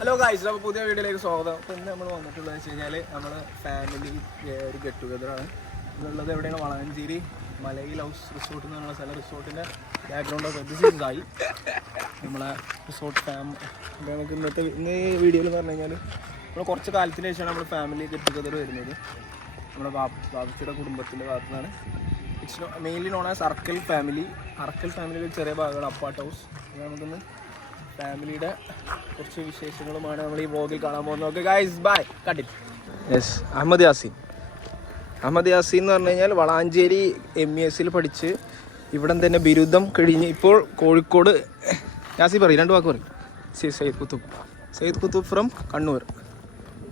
Hello guys, അപ്പോൾ പുതിയ വീഡിയോയിലേക്ക് സ്വാഗതം. അപ്പോൾ ഇന്ന് നമ്മൾ വന്നിട്ടുള്ളതെന്ന് വെച്ച് കഴിഞ്ഞാൽ നമ്മൾ ഫാമിലി ഒരു ഗെറ്റ് ടുഗദറാണ്. ഇതുള്ളത് എവിടെയാണ്? വളാഞ്ചേരി മലയിൽ ഹൗസ് റിസോർട്ട് എന്ന് പറയുന്ന സ്ഥലം. റിസോർട്ടിൻ്റെ ബാക്ക്ഗ്രൗണ്ട് ഓഫ് ദിസ് ആയി നമ്മളെ റിസോർട്ട് നമുക്ക് ഇന്ന് ഈ വീഡിയോയിൽ പറഞ്ഞു കഴിഞ്ഞാൽ നമ്മൾ കുറച്ച് കാലത്തിന് ശേഷമാണ് നമ്മൾ ഫാമിലി ഗെറ്റ് ടുഗദർ വരുന്നത്. നമ്മുടെ ബാബുച്ചിയുടെ കുടുംബത്തിൻ്റെ ഭാഗത്തു നിന്നാണ്. It's mainly known as Arkal family. Arkal ഫാമിലിയിൽ ചെറിയ ഭാഗമാണ് അപ്പാർട്ട് ഹൗസ്. അത് നമുക്കൊന്ന് ഫാമിലിയുടെ കുറച്ച് വിശേഷങ്ങളുമാണ് നമ്മൾ ഈ വ്ളോഗിൽ കാണാൻ പോകുന്നത്. Okay guys, bye, cut it. Yes, Ahmed Yaseen എന്ന് പറഞ്ഞു കഴിഞ്ഞാൽ വളാഞ്ചേരി MES പഠിച്ച് ഇവിടെ തന്നെ ബിരുദം കഴിഞ്ഞ് ഇപ്പോൾ കോഴിക്കോട്. യാസി പറയും, 2 വാക്ക് പറയും. സയ്യിദ് കുത്തുബ് ഫ്രം കണ്ണൂർ.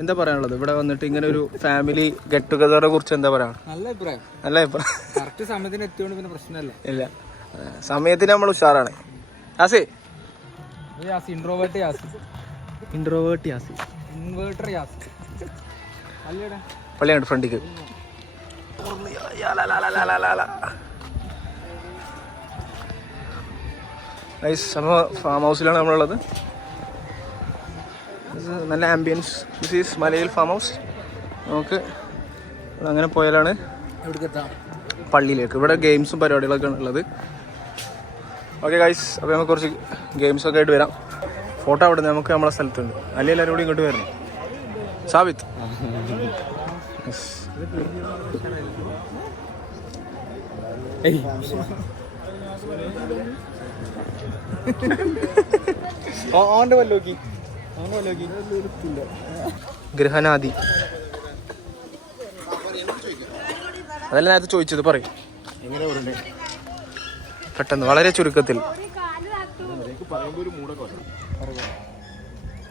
എന്താ പറയാനുള്ളത് ഇവിടെ വന്നിട്ട് ഇങ്ങനെ ഒരു ഫാമിലി ഗെറ്റ് ടുഗദറെ കുറിച്ച് എന്താ പറയാ? നല്ല അഭിപ്രായം. സമയത്തിന് എത്തിയോണ്ട് പിന്നെ പ്രശ്നമല്ല. ഇല്ല, സമയത്തിന് നമ്മൾ ഉഷാറാണ്. യാസി പള്ളിയാണ് ഫ്രണ്ടിക്ക്. ഫാം ഹൗസിലാണ് നമ്മളുള്ളത്. നല്ല ആംബിയൻസ്. ദിസ് ഈസ് മലയിൽ ഫാം ഹൗസ്. നമുക്ക് അങ്ങനെ പോയാലാണ് പള്ളിയിലേക്ക്. ഇവിടെ ഗെയിംസും പരിപാടികളൊക്കെയാണ് ഉള്ളത്. ഓക്കെ ഗൈസ്, അപ്പോൾ നമുക്ക് കുറച്ച് ഗെയിംസൊക്കെ ആയിട്ട് വരാം. ഫോട്ടോ അവിടെ നമുക്ക് നമ്മളെ സ്ഥലത്തുണ്ട്. അല്ലെങ്കിൽ എല്ലാവരും കൂടി ഇങ്ങോട്ട് വരണം. സാബിത്ത് ഗൃഹനാദി അതല്ല നേരത്തെ ചോദിച്ചത്. പറയും പെട്ടെന്ന്, വളരെ ചുരുക്കത്തിൽ.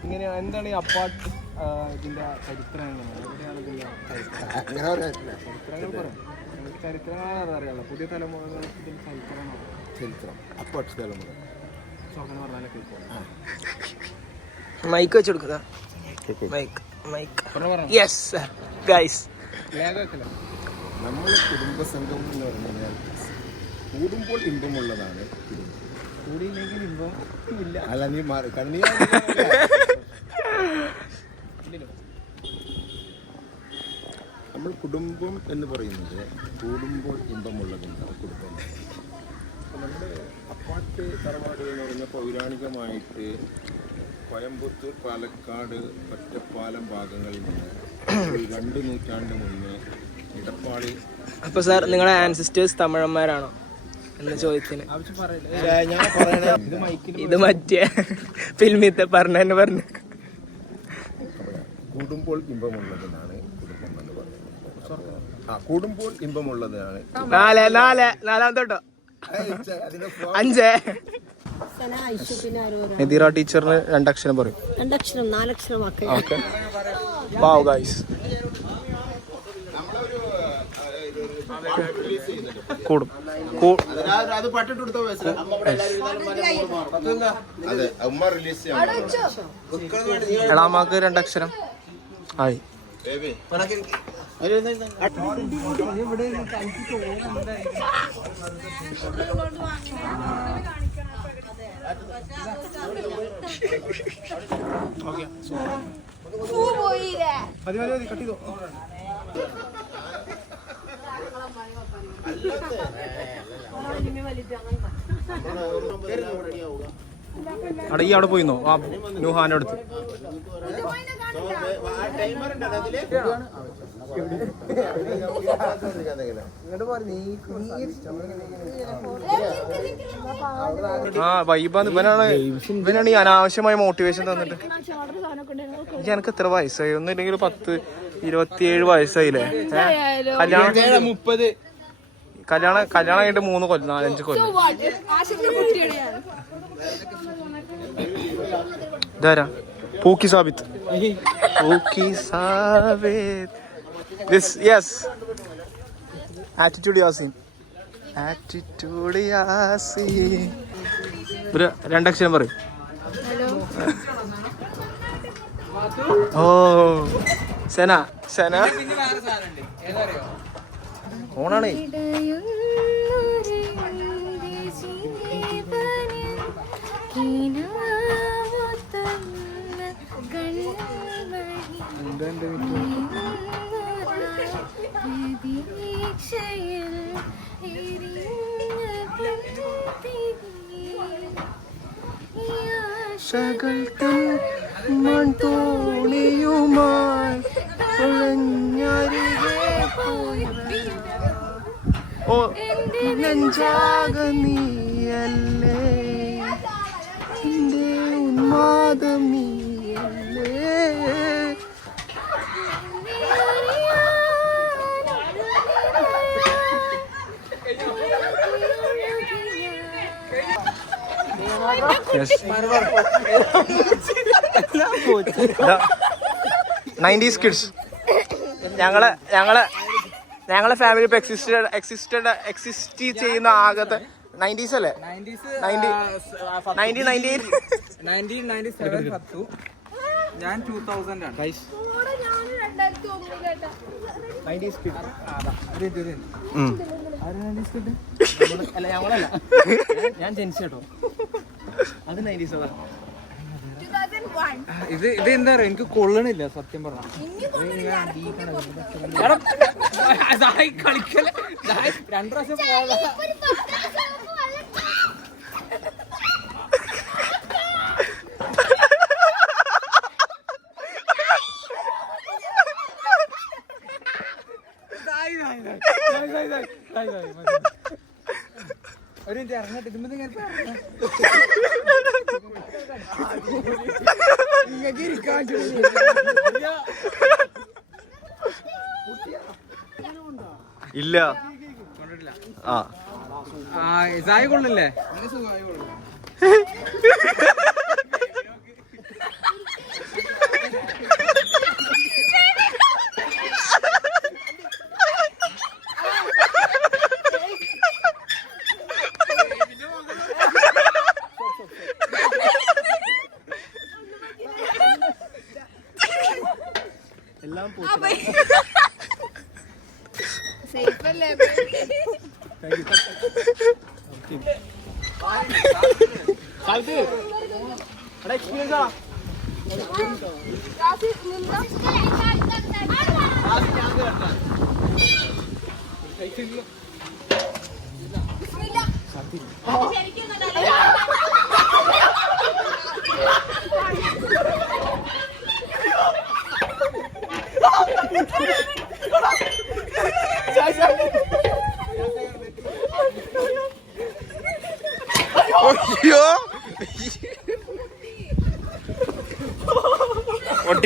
ഇങ്ങനെ എന്താണ് ഈ അപ്പാർട്ട് ഇതിന്റെ ചരിത്രം? എവിടെയാണ് ഇതിന്റെ ചരിത്രങ്ങളാണ് അറിയാമല്ലോ. പുതിയ തലമുറകൾക്ക് ഇതിന്റെ ചരിത്രം അപ്പാർട്ട് തലമുറ മൈക്ക് വെച്ച് കൊടുക്കുക. നമ്മളെ കുടുംബസംഘം എന്ന് പറഞ്ഞു കഴിഞ്ഞാൽ കൂടുമ്പോൾ ഇമ്പമുള്ളതാണ്. കൂടിയില്ലെങ്കിൽ ഇമ്പം ഇല്ല. അല്ല, നീ നമ്മൾ കുടുംബം എന്ന് പറയുന്നത് കൂടുമ്പോൾ ഇമ്പമുള്ളതുണ്ടാണ് കുടുംബം. നമ്മുടെ അപ്പാട്ട് തറവാട് എന്ന് പറയുന്ന പൗരാണികമായിട്ട് കോയമ്പത്തൂർ, പാലക്കാട്, ഒറ്റപ്പാലം ഭാഗങ്ങളിൽ നിന്ന് 2 നൂറ്റാണ്ട് മുന്നേ ഇടപ്പാളി. അപ്പൊ സാർ, നിങ്ങളുടെ ആൻസിസ്റ്റേഴ്സ് തമിഴന്മാരാണോ എന്ന ചോദ്യത്തിന് ഇത് മറ്റേ ഫിൽമിത്തെ പറഞ്ഞു കൂടുമ്പോൾ ഇമ്പമുള്ളതെന്നാണ് കുടുംബം എന്ന് പറയുന്നത്. കൂടുമ്പോൾ ഇമ്പമുള്ളതാണ്. 4 5 നദീറ ടീച്ചറിന് 2 അക്ഷരം പറയും. 2 അക്ഷരം 4 അക്ഷരം ഓക്കെ. വാവ് ഗൈസ്, കൂടും. എളാമാക്ക് 2 അക്ഷരം ആയി. മതി കട്ട് ചെയ്തോ. അടങ്ങി അവിടെ പോയിന്നോ? ആ ന്യൂഹാന്റെ അടുത്ത്. ആ വൈബാന്ന്. ഇവനാണ് ഈ അനാവശ്യമായ മോട്ടിവേഷൻ തന്നിട്ട്. എനിക്ക് എത്ര വയസ്സായി? ഒന്നുമില്ലെങ്കിൽ 10-27 വയസ്സായില്ലേ? കല്യാണം കഴിഞ്ഞിട്ട് 3 കൊല്ലം 4-5 കൊല്ലം. ഇതാരാ? പൂക്കി സാബിത്ത്. ആറ്റിറ്റ്യൂഡ് യാസീൻ. ഒരു 2 അക്ഷരം പറയും. ഓ സെന ഓണാണേ. എന്താ എൻ്റെ മൺതോണിയുമായി ഓ നെഞ്ചാക നീയല്ലേ എൻ്റെ ഉന്മാദം നീയല്ലേ നയൻറ്റീസ് കിഡ്സ് ഞങ്ങളെ ഫാമിലി ഇപ്പൊ എക്സിസ്റ്റ് ചെയ്യുന്ന ആകത്തെ 90s അല്ലേ 1997 പത്തു ഞാൻ 2000 ആണ് അല്ല ഞങ്ങളല്ല ഞാൻ ജനിച്ചോ അത് 90s ഇത് എന്താ പറയാ എനിക്ക് കൊള്ളണില്ല സത്യം പറഞ്ഞ കളിക്കല 2 പ്രാവശ്യം പോകാ ഒരു ഇറങ്ങട്ടെ ഇതുമ്പോ ഇല്ല ആ ഇതായി കൊള്ളില്ലേ എല്ലാം എക്സ്പീരിയൻസ് ആണോ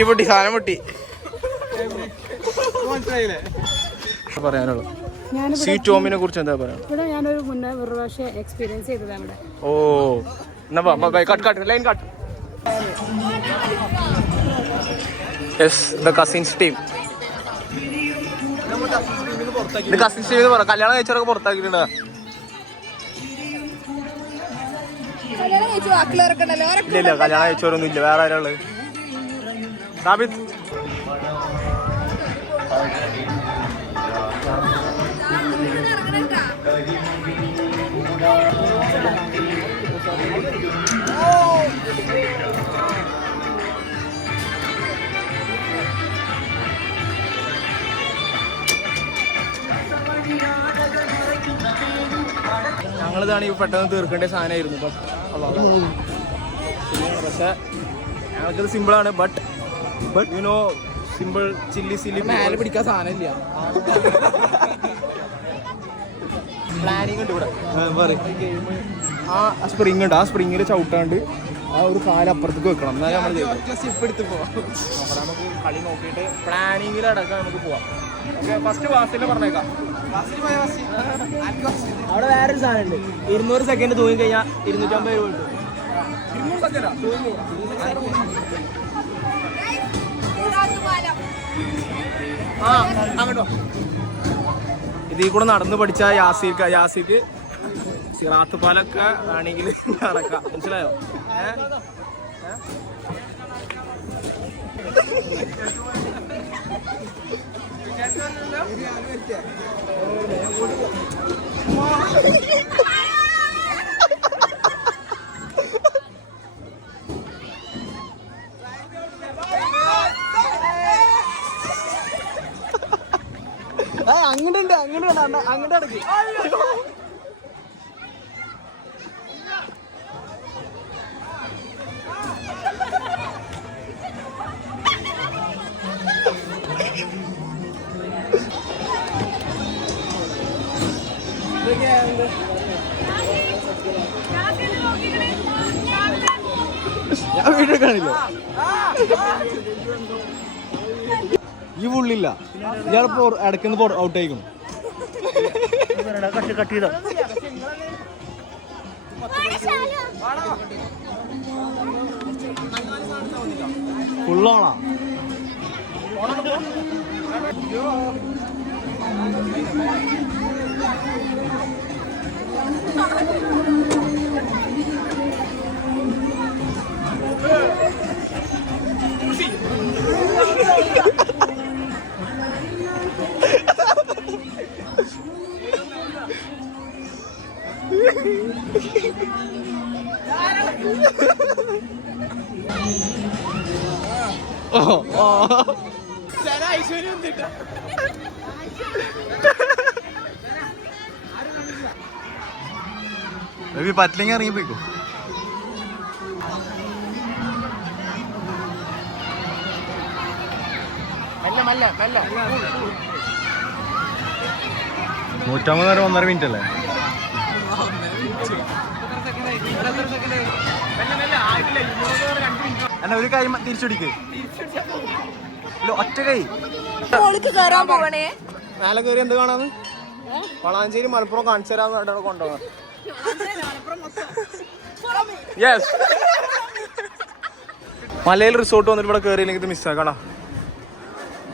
പൊട്ടി സാധനം പൊട്ടി പറയാനുള്ളൂ സീറ്റ് ഹോമിനെ കുറിച്ച് എന്താ പറയാ ഇവിടെ ഞാനൊരു മുന്നേ ഒരു പ്രാവശ്യം എക്സ്പീരിയൻസ് ചെയ്തതാണ് ഇവിടെ. ഓ എന്നാ cut line cut yes the cousins team ഇത് കസിൻസ് ടീം എന്ന് പറയാം കല്യാണം കഴിച്ചവരൊക്കെ പുറത്താക്കിയിട്ടുണ്ട് ഇല്ല കല്യാണം കഴിച്ചവരൊന്നും ഇല്ല വേറെ ആരാള് സാബിത്ത് ഞങ്ങളിതാണ് ഈ പെട്ടെന്ന് തീർക്കേണ്ട സാധനമായിരുന്നു പക്ഷെ ഞങ്ങൾക്കത് സിമ്പിളാണ് but you know simple chilli മേലെ പിടിക്കാൻ സാധനം ഇല്ല പ്ലാനിങ് ഉണ്ട് ഇവിടെ ആ സ്പ്രിങ് ഉണ്ട് ആ സ്പ്രിങ്ങിൽ ചവിട്ടാണ്ട് ആ ഒരു കാലം അപ്പുറത്തേക്ക് വെക്കണം എന്നാലും നമ്മൾ സ്റ്റെപ്പ് എടുത്ത് പോവാം നമുക്ക് കളി നോക്കിയിട്ട് പ്ലാനിങ്ങിലടക്കം നമുക്ക് പോവാം ഓക്കെ ഫസ്റ്റ് വാസിൽ പറഞ്ഞേക്കാം അവിടെ വേറൊരു സാധനം ഉണ്ട് 200 സെക്കൻഡ് തൂങ്ങി കഴിഞ്ഞാൽ 250 രൂപ കിട്ടും 200 ആ അങ്ങോട്ടോ ഇതിൽ കൂടെ നടന്ന് പഠിച്ച യാസിക്ക് സിറാത്ത് പാലൊക്കെ ആണെങ്കിൽ നടക്കാം മനസ്സിലായോ അങ്ങോട്ടുണ്ട് അങ്ങോട്ട് അടക്കി. ഞാൻ വീഡിയോ കാണില്ല. ഈ പുള്ളില്ല, ഇയാളിപ്പോ ഇടയ്ക്ക് ഔട്ട് ആയിക്കണം. കട്ട് ചെയ്തോ ഫുള്ളോണാ? പറ്റില്ലെങ്കിൽ ഇറങ്ങിപ്പോയിക്കോ. നൂറ്റമ്പത് നേരം 1.5 മിനിറ്റ് അല്ലേ? എന്നാ ഒരു കൈ തിരിച്ചടിക്ക്. ഒറ്റ കൈ മേലെ കയറി എന്ത് കാണാന്ന്? വളാഞ്ചേരി മലപ്പുറം കാണിച്ചു തരാന്ന് കൊണ്ടുപോകാം. യെസ്, മലയിൽ റിസോർട്ട് വന്നിട്ട് ഇവിടെ കയറിയില്ലെങ്കിൽ ഇത് മിസ്സാക്കണോ.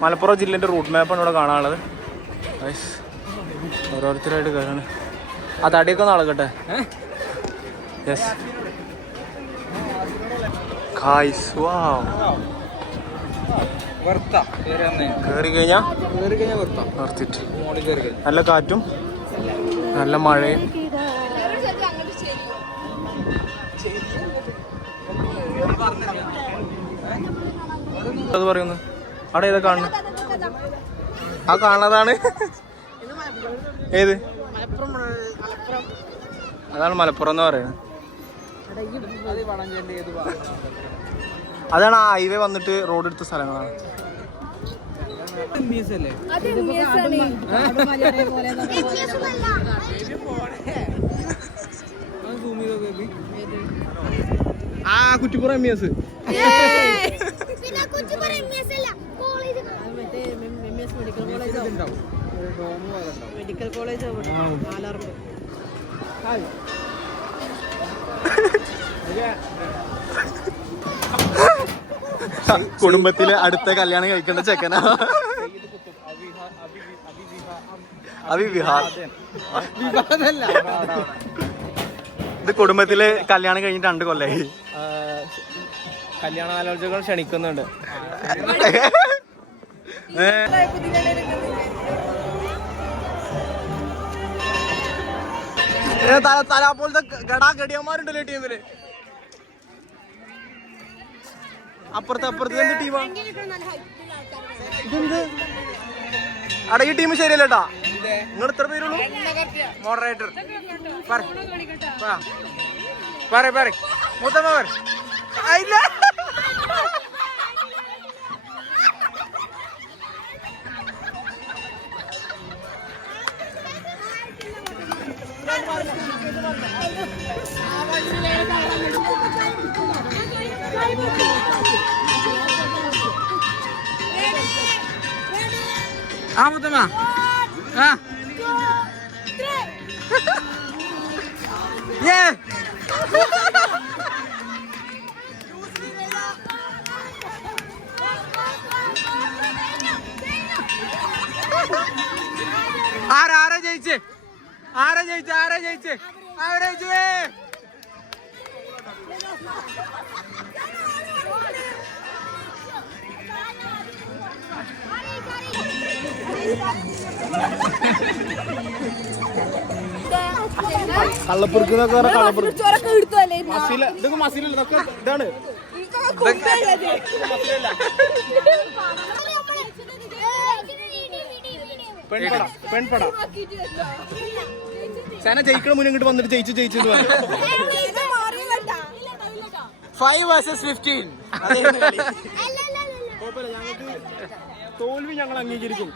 മലപ്പുറം ജില്ലേൻ്റെ റൂട്ട് മാപ്പാണ് ഇവിടെ കാണാനുള്ളത്. ഓരോരുത്തരായിട്ട് കയറാണ്. ആ തടിയൊക്കെ ഒന്ന് അളകട്ടെ. Yes guys, wow. കയറി കഴിഞ്ഞാൽ നിർത്തിട്ട് നല്ല കാറ്റും നല്ല മഴയും. അത് പറയുന്നു അവിടെ ഏതാ കാണുന്നു? ആ കാണുന്നതാണ് ഏത്? അതാണ് മലപ്പുറം എന്ന് പറയുന്നത്. അതാണ് ആ ഹൈവേ വന്നിട്ട് റോഡ് എടുത്ത സ്ഥലങ്ങളാണ്. ആ കുറ്റിപ്പുറം MES. മെഡിക്കൽ കോളേജ് കുടുംബത്തിലെ അടുത്ത കല്യാണം കഴിക്കേണ്ട ചെക്കനാ അഭിവിഹാർ. ഇത് കുടുംബത്തില് കല്യാണം കഴിഞ്ഞിട്ട് 2 കൊല്ലായി. കല്യാണാലോചനകൾ ക്ഷണിക്കുന്നുണ്ട്. തല പോലത്തെ ഗടിയന്മാരുണ്ടല്ലോ ടീമില്. അപ്പുറത്ത് എന്ത് ടീമാ ഇതെന്ത്? അട ഈ ടീം ശരിയല്ലേട്ടാ. നിങ്ങൾ എത്ര പേരുള്ളൂ? മോഡറേറ്റർ മൂത്തമ്മ ഇല്ല. ആ മുത്തമ്മ ആ ആരാ ജയിച്ചേ? കള്ളപ്പുറക്കുന്നൊക്കെ ഇതൊക്കെ മസിലല്ല, ഇതൊക്കെ ഇതാണ്. പെൺപട സേന ജയിക്കണ മുന്നേ ഇങ്ങോട്ട് വന്നിട്ട് ജയിച്ചു 5 vs 15. ഞങ്ങൾക്ക് തോൽവി ഞങ്ങൾ അംഗീകരിക്കും.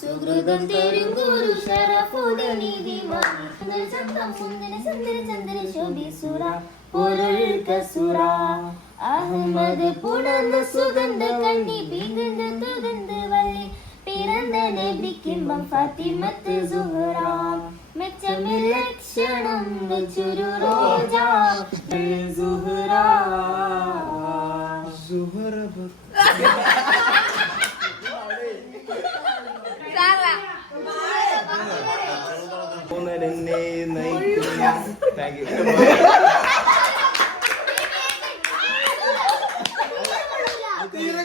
സുഹൃതം തരും ഗുരു ശരഫുദനീതിമാൻ ചന്തം സുന്ദര സുന്ദര ചന്ദ്ര ശോഭിസുര പൊരുൾ കസുര അഹമ്മദ് പുണർന്ന സുഗന്ധ കണ്ണി ബിഗന്ധ തുഗന്ധ വള്ളി പിറന്ന നബിക്കിമ്പം ഫാത്തിമത്ത് സുഹറ മെച്ചമിൽ ലക്ഷണം വെച്ചൊരു റോജ സുഹറ തീരെ